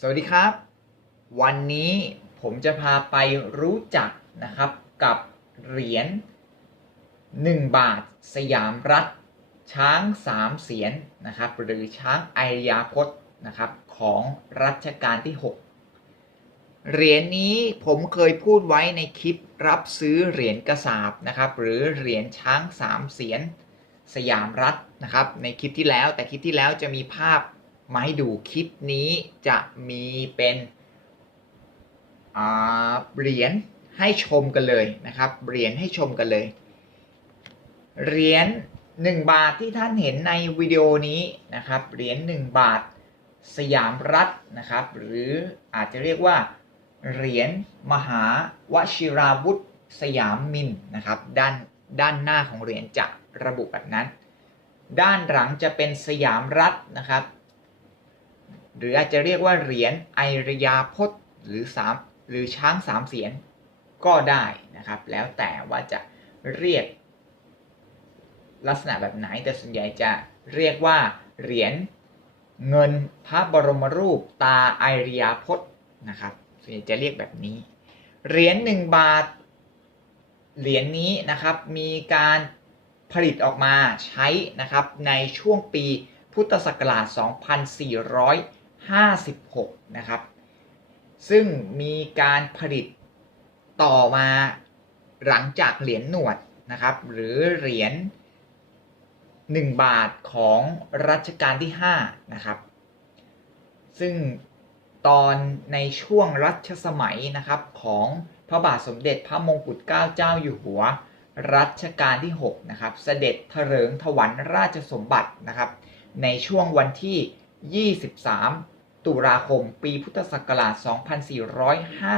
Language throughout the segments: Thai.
สวัสดีครับ วันนี้ผมจะพาไปรู้จักนะครับกับเหรียญ1 บาทสยามรัฐ ช้างสามเสียนนะครับหรือช้างไอริยาพจน์นะครับของรัชกาลที่ 6 เหรียญนี้ผมเคยพูดไว้ในคลิปรับซื้อเหรียญกระสาบนะครับหรือเหรียญช้างสามเสียนสยามรัฐนะครับในคลิปที่แล้วแต่คลิปที่แล้วจะมีภาพ มาให้ดูคลิปนี้จะมีเป็นเหรียญให้ชมกันเลยนะครับ เหรียญให้ชมกันเลย เหรียญ1บาทที่ท่านเห็นในวิดีโอนี้นะครับ เหรียญ1บาทสยามรัฐนะครับ หรืออาจจะเรียกว่า เหรียญมหาวชิราวุธสยามมินนะครับ ด้านด้านหน้าของเหรียญจะระบุแบบนั้น ด้านหลังจะเป็นสยามรัฐนะครับ หรืออาจจะเรียกว่าเหรียญไอรยาพจน์หรือสามหรือช้างสามเสียนก็ได้นะครับ แล้วแต่ว่าจะเรียกลักษณะแบบไหนแต่ส่วนใหญ่จะเรียกว่าเหรียญเงินพระบรมรูปตาไอรยาพจน์นะครับส่วนใหญ่จะเรียกแบบนี้ เหรียญหนึ่งบาท เหรียญนี้นะครับมีการผลิตออกมาใช้นะครับในช่วงปีพุทธศักราช 2456 นะครับ ซึ่งมีการผลิตต่อมาหลังจากเหรียญหนวดนะครับ หรือเหรียญ1 บาทของรัชกาลที่ 5 นะครับ ซึ่งตอนในช่วงรัชสมัยนะครับของพระบาทสมเด็จพระมงกุฎเกล้าเจ้าอยู่หัว รัชกาลที่ 6 นะครับ เสด็จเถลิงถวัลราชสมบัตินะครับ ในช่วงวันที่ 23 ตุลาคมปีพุทธศักราช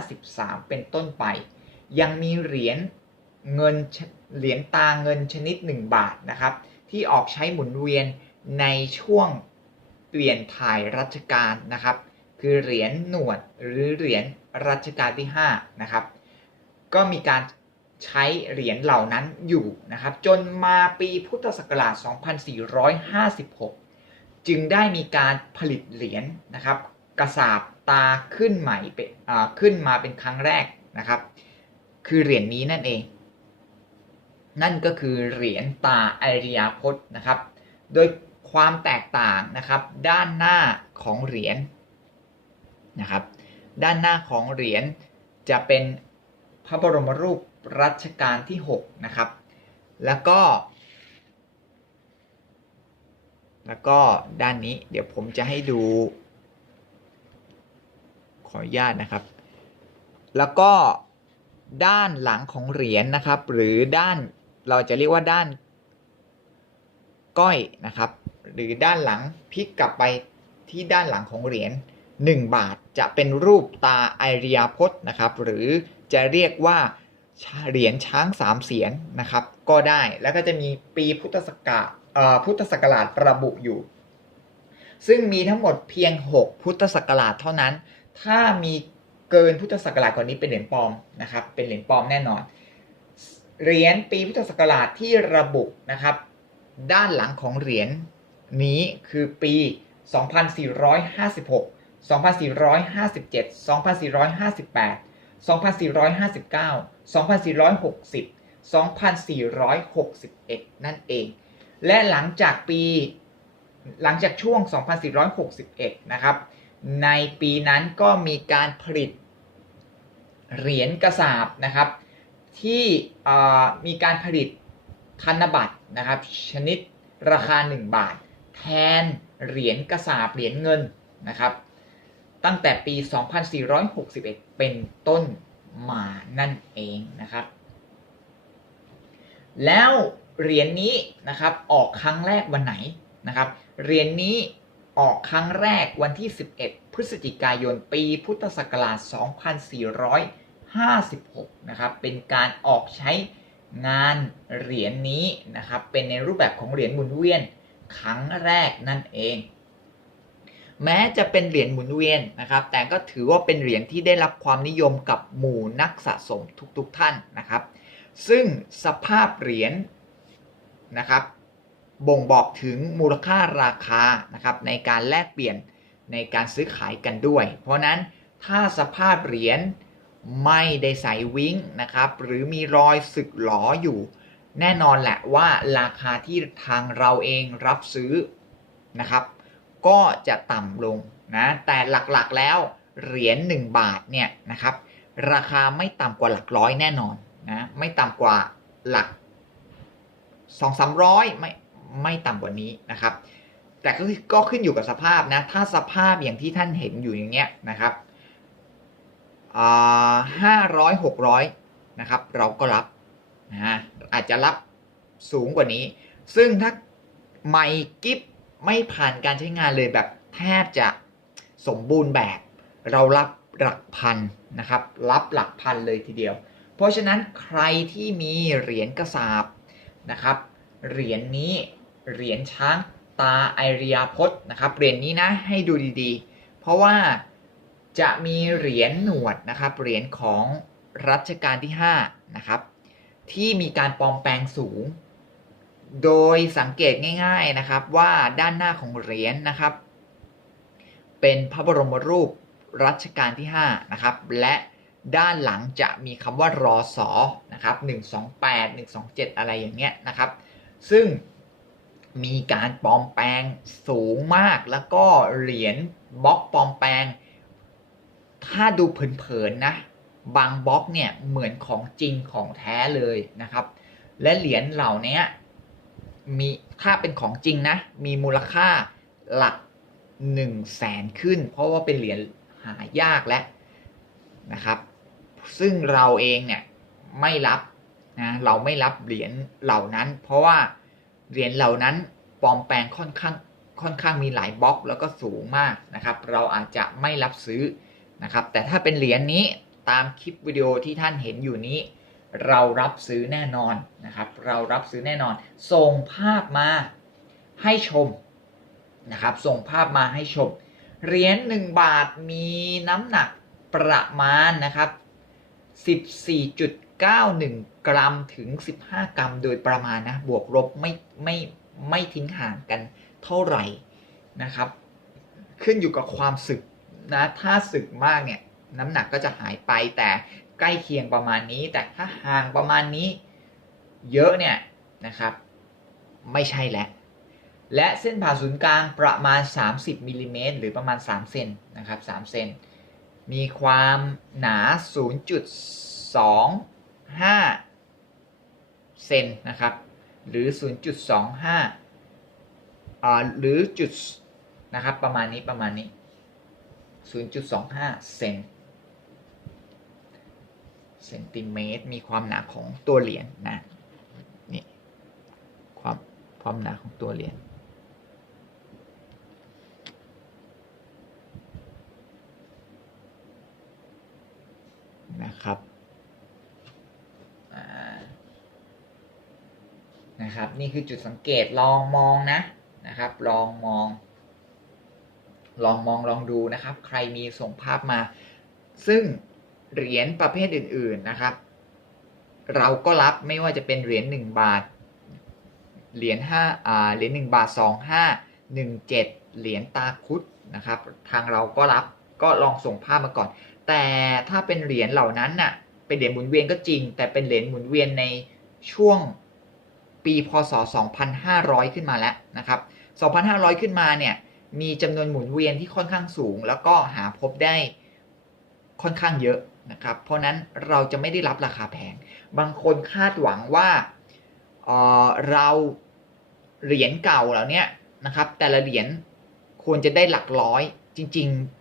2453 เป็นต้นไป ยังมีเหรียญเงินเหรียญตาเงินชนิด 1 บาทนะครับ ที่ออกใช้หมุนเวียนในช่วงเปลี่ยนถ่ายรัชกาลนะครับ คือเหรียญหนวดหรือเหรียญรัชกาลที่5นะครับ ก็มีการใช้เหรียญเหล่านั้นอยู่นะครับ จนมาปีพุทธศักราช 2456 จึงได้มีการผลิตเหรียญนะครับกระสาบตาขึ้นใหม่เป็นขึ้นมาเป็นครั้งแรกนะครับ คือเหรียญนี้นั่นเอง นั่นก็คือเหรียญตาไอริยาพจน์นะครับ โดยความแตกต่างนะครับ ด้านหน้าของเหรียญนะครับ ด้านหน้าของเหรียญจะเป็นพระบรมรูปรัชกาลที่ 6 นะครับ แล้วก็ แล้วก็ด้านนี้เดี๋ยวผมจะให้ดู ขออนุญาตนะครับ แล้วก็ด้านหลังของเหรียญนนะครับ หรือด้านเราจะเรียกว่าด้านก้อยนะครับ หรือด้านหลังพลิกกลับไปที่ด้านหลังของเหรียญ1บาทจะเป็นรูปตาไอเริยพจน์นะครับ หรือจะเรียกว่าเหรียญช้างสามเสียนนะครับ ก็ได้แล้วก็จะมีปีพุทธศักราช พุทธศักราชระบุอยู่ ซึ่งมีทั้งหมดเพียง 6 พุทธศักราชเท่านั้น ถ้ามีเกินพุทธศักราชกว่านี้เป็นเหรียญปลอมนะครับ เป็นเหรียญปลอมแน่นอน เหรียญปีพุทธศักราชที่ระบุนะครับ ด้านหลังของเหรียญนี้คือปี 2456 2457 2458 2459 2460 2461 นั่นเอง และหลังจากปี หลังจากช่วง 2461 นะครับ ในปีนั้นก็มีการผลิตเหรียญกระสาบนะครับ ที่มีการผลิตธนบัตรนะครับ ชนิดราคา 1 บาท แทนเหรียญกระสาบเหรียญเงินนะครับ ตั้งแต่ปี 2461 เป็นต้นมานั่นเองนะครับ แล้ว เหรียญนนี้นะครับออกครั้งแรกวันไหนนะครับเหรียญนนี้ออกครั้งแรกวันที่ 11 พฤศจิกายนปีพุทธศักราช 2456 นะครับ เป็นการออกใช้งานเหรียญนนี้นะครับ เป็นในรูปแบบของเหรียญหมุนเวียนครั้งแรกนั่นเอง แม้จะเป็นเหรียญหมุนเวียนนะครับ แต่ก็ถือว่าเป็นเหรียญที่ได้รับความนิยมกับหมู่นักสะสมทุกๆทท่านนะครับ ซึ่งสภาพเหรียญ นะครับ บ่งบอกถึงมูลค่าราคานะครับในการแลกเปลี่ยนในการซื้อขายกันด้วย เพราะนั้นถ้าสภาพเหรียญไม่ได้ใส่วิ้งนะครับหรือมีรอยสึกหลออยู่ แน่นอนแหละว่าราคาที่ทางเราเองรับซื้อนะครับ ก็จะต่ำลงนะแต่หลักๆแล้วเหรียญ1บาทเนี่ยนะครับราคาไม่ต่ำกว่าหลักร้อยแน่นอนนะไม่ต่ำกว่าหลัก สองสามร้อยไม่ไม่ต่ำกว่านี้นะครับ แต่ก็ก็ขึ้นอยู่กับสภาพนะ ถ้าสภาพอย่างที่ท่านเห็นอยู่อย่างเงี้ยนะครับห้าร้อยหกร้อยนะครับ เราก็รับนะอาจจะรับสูงกว่านี้ ซึ่งถ้าไม่กิฟไม่ผ่านการใช้งานเลยแบบแทบจะสมบูรณ์แบบ เรารับหลักพันนะครับ รับหลักพันเลยทีเดียว เพราะฉะนั้นใครที่มีเหรียญกระสาบ นะครับ เหรียญนี้เหรียญช้างตาไอริยาพจน์นะครับ เหรียญนี้นะให้ดูดีๆ เพราะว่าจะมีเหรียญหนวดนะครับ เหรียญของรัชกาลที่5นะครับ ที่มีการปลอมแปลงสูง โดยสังเกตง่าย ๆนะครับว่าด้านหน้าของเหรียญนะครับ เป็นพระบรมรูปรัชกาลที่5นะครับ และ ด้านหลังจะมีคำว่ารอสอนะครับ128 127 อะไรอย่างเงี้ยนะครับ ซึ่งมีการปลอมแปลงสูงมากแล้วก็เหรียญบล็อกปลอมแปลง ถ้าดูเผินๆนะ บางบล็อกเนี่ยเหมือนของจริงของแท้เลยนะครับ และเหรียญเหล่านี้มีถ้าเป็นของจริงนะ มีมูลค่าหลัก1 0 0 0 0แสนขึ้น เพราะว่าเป็นเหรียญหายากแล้วนะครับ ซึ่งเราเองเนี่ยไม่รับนะเราไม่รับเหรียญเหล่านั้น เพราะว่าเหรียญเหล่านั้นปลอมแปลงค่อนข้างค่อนข้างมีหลายบล็อกแล้วก็สูงมากนะครับ เราอาจจะไม่รับซื้อนะครับ แต่ถ้าเป็นเหรียญนี้ตามคลิปวิดีโอที่ท่านเห็นอยู่นี้ เรารับซื้อแน่นอนนะครับ เรารับซื้อแน่นอน ส่งภาพมาให้ชมนะครับ ส่งภาพมาให้ชม เหรียญ1บาทมีน้ำหนักประมาณนะครับ 14.91 กรัมถึง 15 กรัมโดยประมาณนะ บวกลบไม่ไม่ไม่ทิ้งห่างกันเท่าไหร่นะครับ ขึ้นอยู่กับความสึกนะ ถ้าสึกมากเนี่ย น้ำหนักก็จะหายไปแต่ใกล้เคียงประมาณนี้ แต่ถ้าห่างประมาณนี้เยอะเนี่ยนะครับ ไม่ใช่แล้วและเส้นผ่าศูนย์กลางประมาณ 30มิลลิเมตรหรือประมาณ3เซนนะครับ3เซน มีความหนา 0.25 เซนนะครับ หรือ 0.25อ่าหรือจุดนะครับ ประมาณนี้ประมาณนี้ 0.25 เซนเซนติเมตร มีความหนาของตัวเหรียญนนะ นี่ ความความหนาของตัวเหรียญ นะครับนะครับ นี่คือจุดสังเกตลองมองนะนะครับ ลองมอง ลองมองลองดูนะครับ ใครมีส่งภาพมา ซึ่งเหรียญประเภทอื่น ๆนะครับ เราก็รับไม่ว่าจะเป็นเหรียญ1บาทเหรียญ5อ่าเหรียญ1บาท2 5 1 7เหรียญตาคุดนะครับ ทางเราก็รับก็ลองส่งภาพมาก่อน แต่ถ้าเป็นเหรียญเหล่านั้นน่ะเป็นเหรียญหมุนเวียนก็จริง แต่เป็นเหรียญหมุนเวียนในช่วงปีพศ 2500 ขึ้นมาแล้วนะครับ 2,500 ขึ้นมาเนี่ยมีจำนวนหมุนเวียนที่ค่อนข้างสูง แล้วก็หาพบได้ค่อนข้างเยอะนะครับ เพราะนั้นเราจะไม่ได้รับราคาแพง บางคนคาดหวังว่าเเราเหรียญเก่าเหล่านี้นะครับ แต่ละเหรียญควรจะได้หลักร้อยจริง ๆ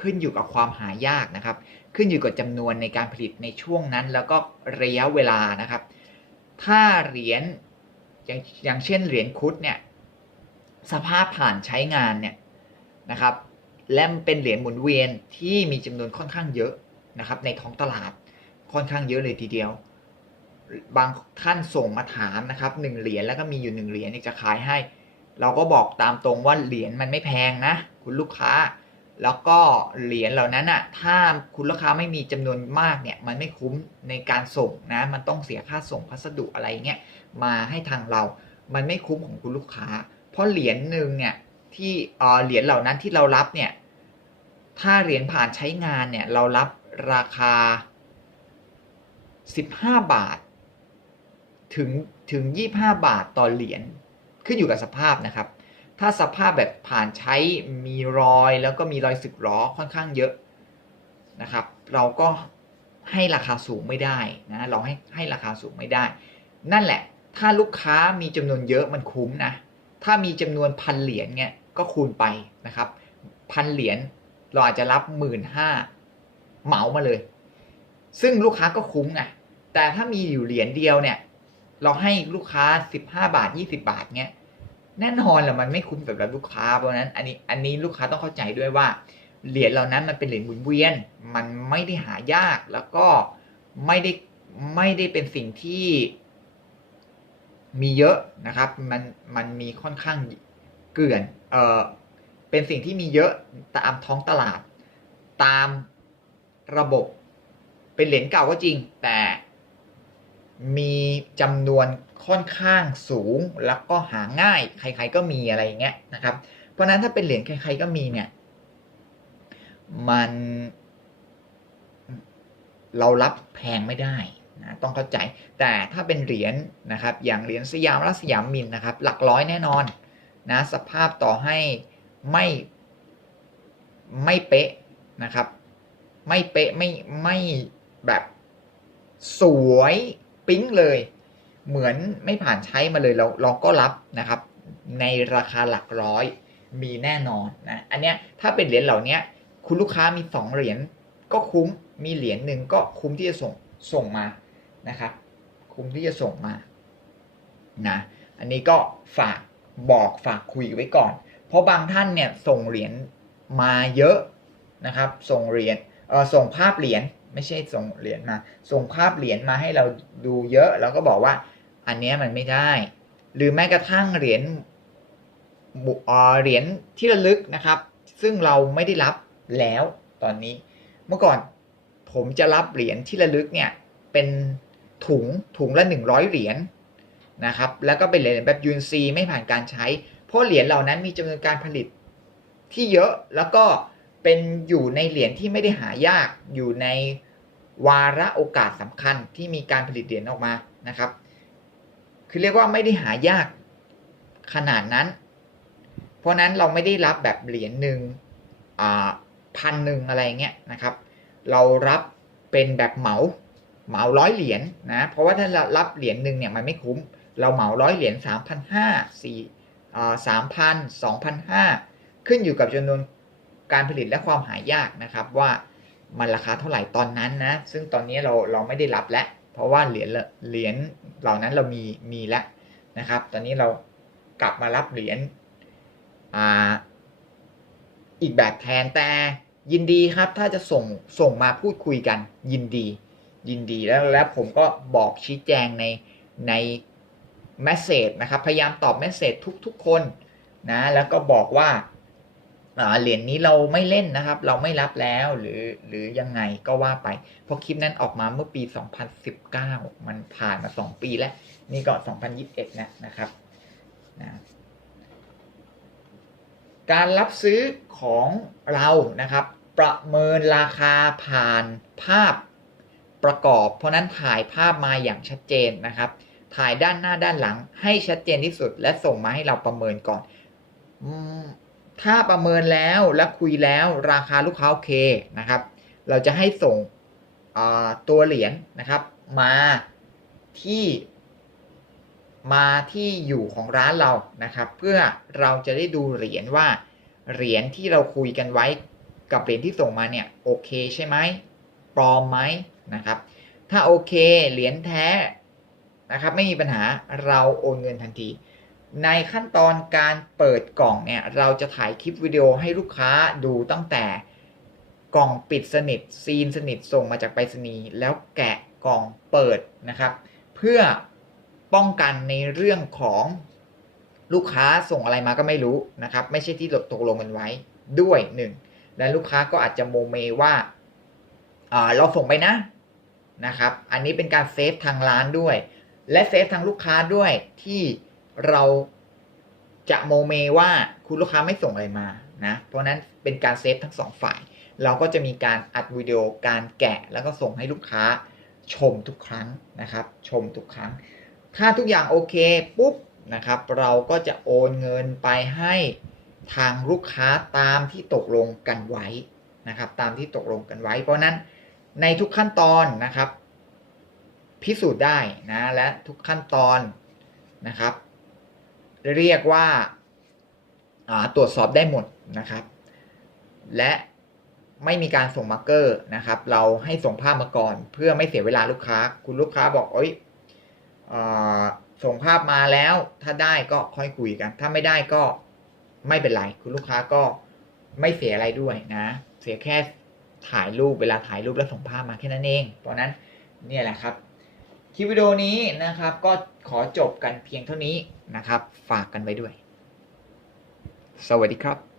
ขึ้นอยู่กับความหายากนะครับ ขึ้นอยู่กับจำนวนในการผลิตในช่วงนั้น แล้วก็ระยะเวลานะครับ ถ้าเหรียญอย่างอย่างเช่นเหรียญคุดเนี่ยสภาพผ่านใช้งานเนี่ยนะครับและเป็นเหรียญหมุนเวียนที่มีจำนวนค่อนข้างเยอะนะครับ ในท้องตลาดค่อนข้างเยอะเลยทีเดียว บางท่านส่งมาถามนะครับหนึ่งเหรียญแล้วก็มีอยู่หนึ่งเหรียญจะขายให้ เราก็บอกตามตรงว่าเหรียญมันไม่แพงนะ คุณลูกค้า แล้วก็เหรียญเหล่านั้นอะถ้าคุณลูกค้าไม่มีจำนวนมากเนี่ยมันไม่คุ้มในการส่งนะ มันต้องเสียค่าส่งพัสดุอะไรเงี้ยมาให้ทางเรา มันไม่คุ้มของคุณลูกค้า เพราะเหรียญหนึ่งเนี่ยที่เอ่อเหรียญเหล่านั้นที่เรารับเนี่ยถ้าเหรียญผ่านใช้งานเนี่ยเรารับราคา 15 บาท ถึงถึง 25 บาทต่อเหรียญขึ้นอยู่กับสภาพนะครับ ถ้าสภาพแบบผ่านใช้มีรอยแล้วก็มีรอยสึกหรอค่อนข้างเยอะนะครับ เราก็ให้ราคาสูงไม่ได้นะเราให้ให้ราคาสูงไม่ได้ นั่นแหละ ถ้าลูกค้ามีจำนวนเยอะมันคุ้มนะ ถ้ามีจำนวนพันเหรียญเนี่ยก็คูณไปนะครับพันเหรียญเราอาจจะรับหมื่นห้าเหมามาเลย ซึ่งลูกค้าก็คุ้มไงแต่ถ้ามีอยู่เหรียญเดียวเนี่ย เราให้ลูกค้า 15 บาท 20 บาทเงี้ย แน่นอนแหละมันไม่คุ้มสำหรับลูกค้าเพราะนั้นอันนี้อันนี้ลูกค้าต้องเข้าใจด้วยว่าเหรียญเหล่านั้นมันเป็นเหรียญหมุนเวียน มันไม่ได้หายากแล้วก็ไม่ได้ไม่ได้เป็นสิ่งที่มีเยอะนะครับ มันมันมีค่อนข้างเกลื่อนเออเป็นสิ่งที่มีเยอะตามท้องตลาด ตามระบบเป็นเหรียญเก่าก็จริง แต่ มีจำนวนค่อนข้างสูงแล้วก็หาง่าย ใคร ๆ ก็มีอะไรอย่างเงี้ยนะครับ เพราะนั้นถ้าเป็นเหรียญใคร ๆ ก็มีเนี่ย มันเรารับแพงไม่ได้นะต้องเข้าใจ แต่ถ้าเป็นเหรียญนะครับ อย่างเหรียญสยามรัสยามมินนะครับ หลักร้อยแน่นอนนะสภาพต่อให้ไม่ไม่เป๊ะนะครับ ไม่เป๊ะไม่ไม่แบบสวย ปิ๊งเลย เหมือนไม่ผ่านใช้มาเลยเราเราก็รับนะครับ ในราคาหลักร้อยมีแน่นอนนะอันเนี้ยถ้าเป็นเหรียญเหล่านี้คุณลูกค้ามีสองเหรียญก็คุ้มมีเหรียญหนึ่งก็คุ้มที่จะส่งส่งมานะครับ คุ้มที่จะส่งมานะอันนี้ก็ฝากบอกฝากคุยไว้ก่อน เพราะบางท่านเนี่ยส่งเหรียญมาเยอะนะครับ ส่งเหรียญเออส่งภาพเหรียญ ไม่ใช่ส่งเหรียญมา ส่งภาพเหรียญมาให้เราดูเยอะ แล้วก็บอกว่า อันนี้มันไม่ได้ หรือแม้กระทั่งเหรียญบุเอ่อเหรียญที่ระลึกนะครับ ซึ่งเราไม่ได้รับแล้วตอนนี้ เมื่อก่อนผมจะรับเหรียญที่ระลึกเนี่ยเป็นถุงถุงละ 100 เหรียญนะครับ แล้วก็เป็นเหรียญแบบยูนซีไม่ผ่านการใช้ เพราะเหรียญเหล่านั้นมีจำนวนการผลิตที่เยอะแล้วก็ เป็นอยู่ในเหรียญที่ไม่ได้หายากอยู่ในวาระโอกาสสำคัญที่มีการผลิตเหรียญออกมานะครับ คือเรียกว่าไม่ได้หายากขนาดนั้น เพราะนั้นเราไม่ได้รับแบบเหรียญหนึ่งพันหนึ่งอะไรเงี้ยนะครับ เรารับเป็นแบบเหมาเหมาร้อยเหรียญนะเพราะว่าถ้าเรารับเหรียญหนึ่งเนี่ยมันไม่คุ้ม เราเหมาร้อยเหรียญสามพันห้าสี่สามพันสองพันห้าขึ้นอยู่กับจำนวน การผลิตและความหายากนะครับว่ามันราคาเท่าไหร่ตอนนั้นนะซึ่งตอนนี้เราเราไม่ได้รับแล้วเพราะว่าเหรียญเหรียญเหล่านั้นเรามีมีแล้วนะครับ ตอนนี้เรากลับมารับเหรียญอ่าอีกแบบแทนแต่ยินดีครับ ถ้าจะส่งส่งมาพูดคุยกัน ยินดี ยินดีแล้วแล้วผมก็บอกชี้แจงในในเมสเซจนะครับ พยายามตอบเมสเซจทุกๆคนนะแล้วก็บอกว่า เหรียญนี้เราไม่เล่นนะครับ เราไม่รับแล้วหรือหรือยังไงก็ว่าไป เพราะคลิปนั้นออกมาเมื่อปี 2019 มันผ่านมา 2 ปีแล้ว นี่ก็ 2021 นะนะครับนะการรับซื้อของเรานะครับ ประเมินราคาผ่านภาพประกอบ เพราะนั้นถ่ายภาพมาอย่างชัดเจนนะครับ ถ่ายด้านหน้าด้านหลังให้ชัดเจนที่สุด และส่งมาให้เราประเมินก่อน ถ้าประเมินแล้วและคุยแล้วราคาลูกค้าโอเคนะครับ เราจะให้ส่งตัวเหรียญนะครับ มาที่มาที่อยู่ของร้านเรานะครับ เพื่อเราจะได้ดูเหรียญว่าเหรียญที่เราคุยกันไว้กับเหรียญที่ส่งมาเนี่ยโอเคใช่ไหมปลอมไหมนะครับ ถ้าโอเคเหรียญแท้นะครับ ไม่มีปัญหาเราโอนเงินทันที ในขั้นตอนการเปิดกล่องเนี่ยเราจะถ่ายคลิปวิดีโอให้ลูกค้าดูตั้งแต่กล่องปิดสนิทซีนสนิทส่งมาจากไปรษณีย์แล้วแกะกล่องเปิดนะครับ เพื่อป้องกันในเรื่องของลูกค้าส่งอะไรมาก็ไม่รู้นะครับ ไม่ใช่ที่ตกลงกันไว้ด้วยหนึ่งและลูกค้าก็อาจจะโมเมว่าเราส่งไปนะนะครับ อันนี้เป็นการเซฟทางร้านด้วย และเซฟทางลูกค้าด้วยที่ เราจะโมเมว่าคุณลูกค้าไม่ส่งอะไรมานะเพราะนั้นเป็นการเซฟทั้งสองฝ่าย เราก็จะมีการอัดวิดีโอการแกะแล้วก็ส่งให้ลูกค้าชมทุกครั้งนะครับ ชมทุกครั้ง ถ้าทุกอย่างโอเคปุ๊บนะครับ เราก็จะโอนเงินไปให้ทางลูกค้าตามที่ตกลงกันไว้นะครับ ตามที่ตกลงกันไว้ เพราะนั้นในทุกขั้นตอนนะครับ พิสูจน์ได้นะและทุกขั้นตอนนะครับ เรียกว่าาตรวจสอบได้หมดนะครับ และไม่มีการส่งมาร์เกอร์นะครับ เราให้ส่งภาพมาก่อน เพื่อไม่เสียเวลาลูกค้า คุณลูกค้าบอกเอ้ยอส่งภาพมาแล้ว ถ้าได้ก็ค่อยคุยกัน ถ้าไม่ได้ก็ไม่เป็นไร คุณลูกค้าก็ไม่เสียอะไรด้วยนะ เสียแค่ถ่ายรูปเวลาถ่ายรูปแล้วส่งภาพมาแค่นั้นเอง เพราะฉะนั้นเนี่ยแหละครับ คลิปวิดีโอนี้นะครับ ก็ขอจบกันเพียงเท่านี้นะครับ ฝากกันไว้ด้วย สวัสดีครับ